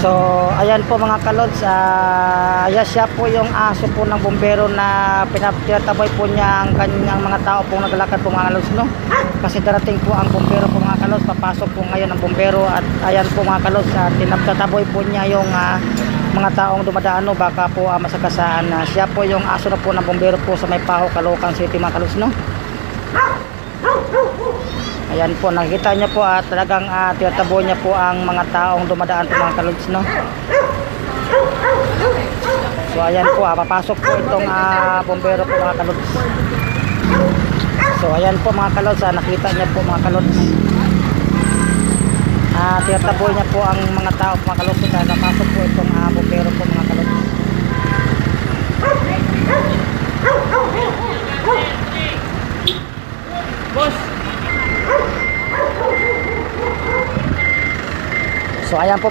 So ayan po mga kalods, ayan siya po yung aso po ng bumbero na pinatataboy po niya ang kanyang mga tao pong naglalakad po mga kalods, no? Kasi darating po ang bumbero po mga kalods, papasok po ngayon ang bumbero at ayan po mga kalods, tinatataboy po niya yung mga taong dumadaan, no? Baka po masagasaan. Siya po yung aso na po ng bumbero po sa May Paho, Caloocan City mga kalods, no? Ayan po, nakikita niyo po at talagang tinatabo niya po ang mga taong dumadaan po mga kalods, no? So ayan po, papasok po itong bombero po mga kalods. So ayan po mga kalods, nakita niyo po mga kalods. Tinatabo niya po ang mga tao mga kalods, dahil napasok po itong bombero po mga kalods. Boss. So ayan po